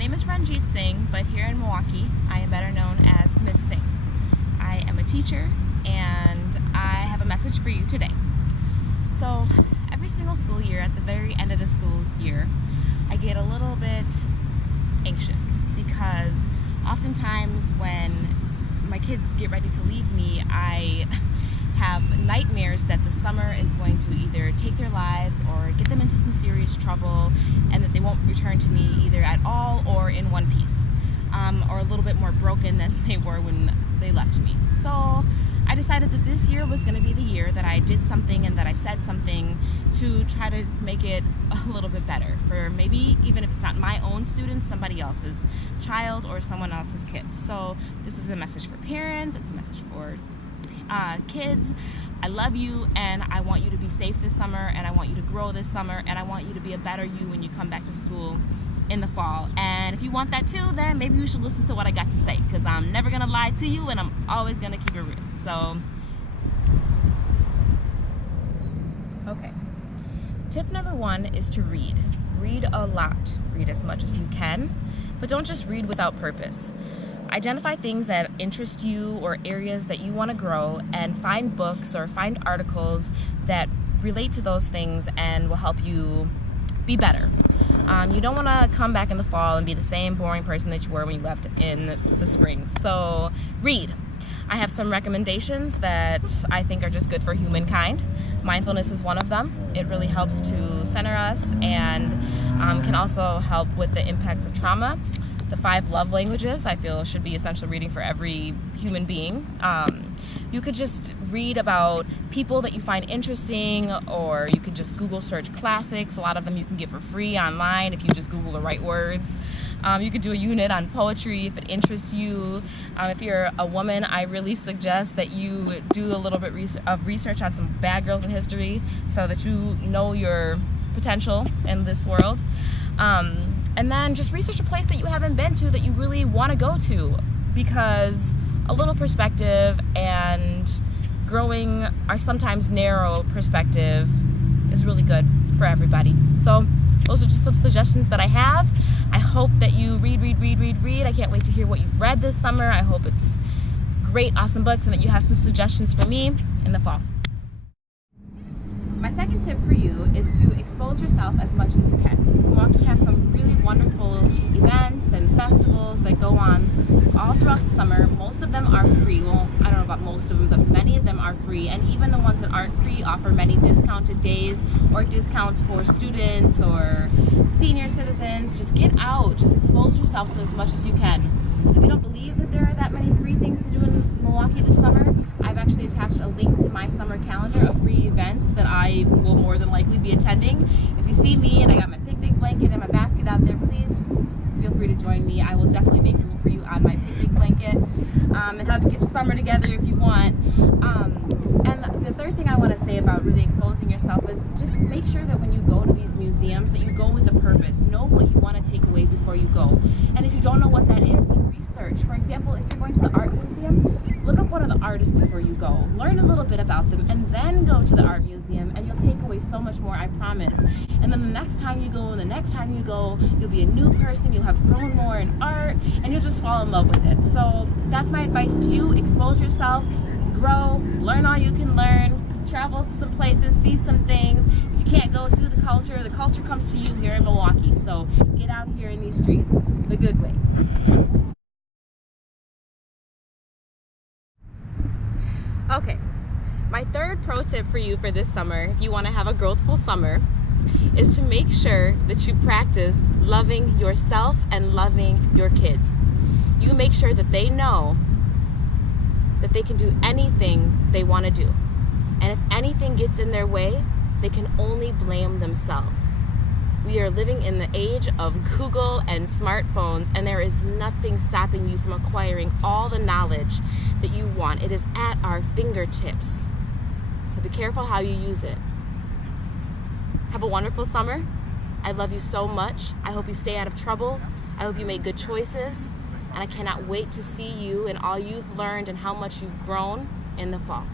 name is Singh, but here in Milwaukee, I am better known as Miss Singh. I am a teacher, and I have a message for you today. So, every single school year, at the very end of the school year, I get a little bit anxious because oftentimes when my kids get ready to leave me, I have nightmares that the summer is going to either take their lives or get them into some serious trouble, and that they won't return to me either at all or in one piece, or a little bit more broken than they were when they left me. So I decided that this year was going to be the year that I did something and that I said something to try to make it a little bit better for maybe, even if it's not my own students, somebody else's child or someone else's kids. So this is a message for parents, it's a message for kids. I love you, and I want you to be safe this summer, and I want you to grow this summer, and I want you to be a better you when you come back to school in the fall. And if you want that too, then maybe you should listen to what I got to say, because I'm never gonna lie to you, and I'm always gonna keep it real. So okay, tip number 1 is to read. Read a lot. Read as much as you can, but don't just read without purpose. Identify things that interest you or areas that you want to grow, and find books or find articles that relate to those things and will help you be better. You don't want to come back in the fall and be the same boring person that you were when you left in the spring. So read. I have some recommendations that I think are just good for humankind. Mindfulness is one of them. It really helps to center us and can also help with the impacts of trauma. The 5 love languages, I feel, should be essential reading for every human being. You could just read about people that you find interesting, or you could just Google search classics. A lot of them you can get for free online if you just Google the right words. You could do a unit on poetry if it interests you. If you're a woman, I really suggest that you do a little bit of research on some bad girls in history so that you know your potential in this world. And then just research a place that you haven't been to that you really want to go to, because a little perspective and growing our sometimes narrow perspective is really good for everybody. So those are just some suggestions that I have. I hope that you read. I can't wait to hear what you've read this summer. I hope it's great, awesome books, and that you have some suggestions for me in the fall. My second tip for you is to expose yourself as much as you can. Milwaukee has some really wonderful events and festivals that go on all throughout the summer. Most of them are free. Well, I don't know about most of them, but many of them are free. And even the ones that aren't free offer many discounted days or discounts for students or senior citizens. Just get out. Just expose yourself to as much as you can. If you don't believe that there are that many free things to do in Milwaukee this summer, I've actually attached a link to my summer calendar of free events that I will more than likely be attending. If you see me and I got my picnic blanket and my basket out there, please feel free to join me. I will definitely make room for you on my picnic blanket, and help you get your summer together if you want. And the third thing I want to say about really exposing yourself is just make sure that when you go to these museums that you go with a purpose. Know what you want to take away before you go. And if you don't know what that is, then research. For example, if you're going to the art museum, look up one of the artists before you go. Learn a little bit about them and then go to the art museum, and you'll take away so much more, I promise. And then the next time you go and the next time you go, you'll be a new person, you'll have grown more in art, and you'll just fall in love with it. So that's my advice to you. Expose yourself, grow, learn all you can learn, travel to some places, see some things. If you can't go to the culture comes to you here in Milwaukee. So get out here in these streets the good way. Okay, my third pro tip for you for this summer, if you want to have a growthful summer, is to make sure that you practice loving yourself and loving your kids. You make sure that they know that they can do anything they want to do. And if anything gets in their way, they can only blame themselves. We are living in the age of Google and smartphones, and there is nothing stopping you from acquiring all the knowledge that you want. It is at our fingertips. So be careful how you use it. Have a wonderful summer. I love you so much. I hope you stay out of trouble. I hope you make good choices. And I cannot wait to see you and all you've learned and how much you've grown in the fall.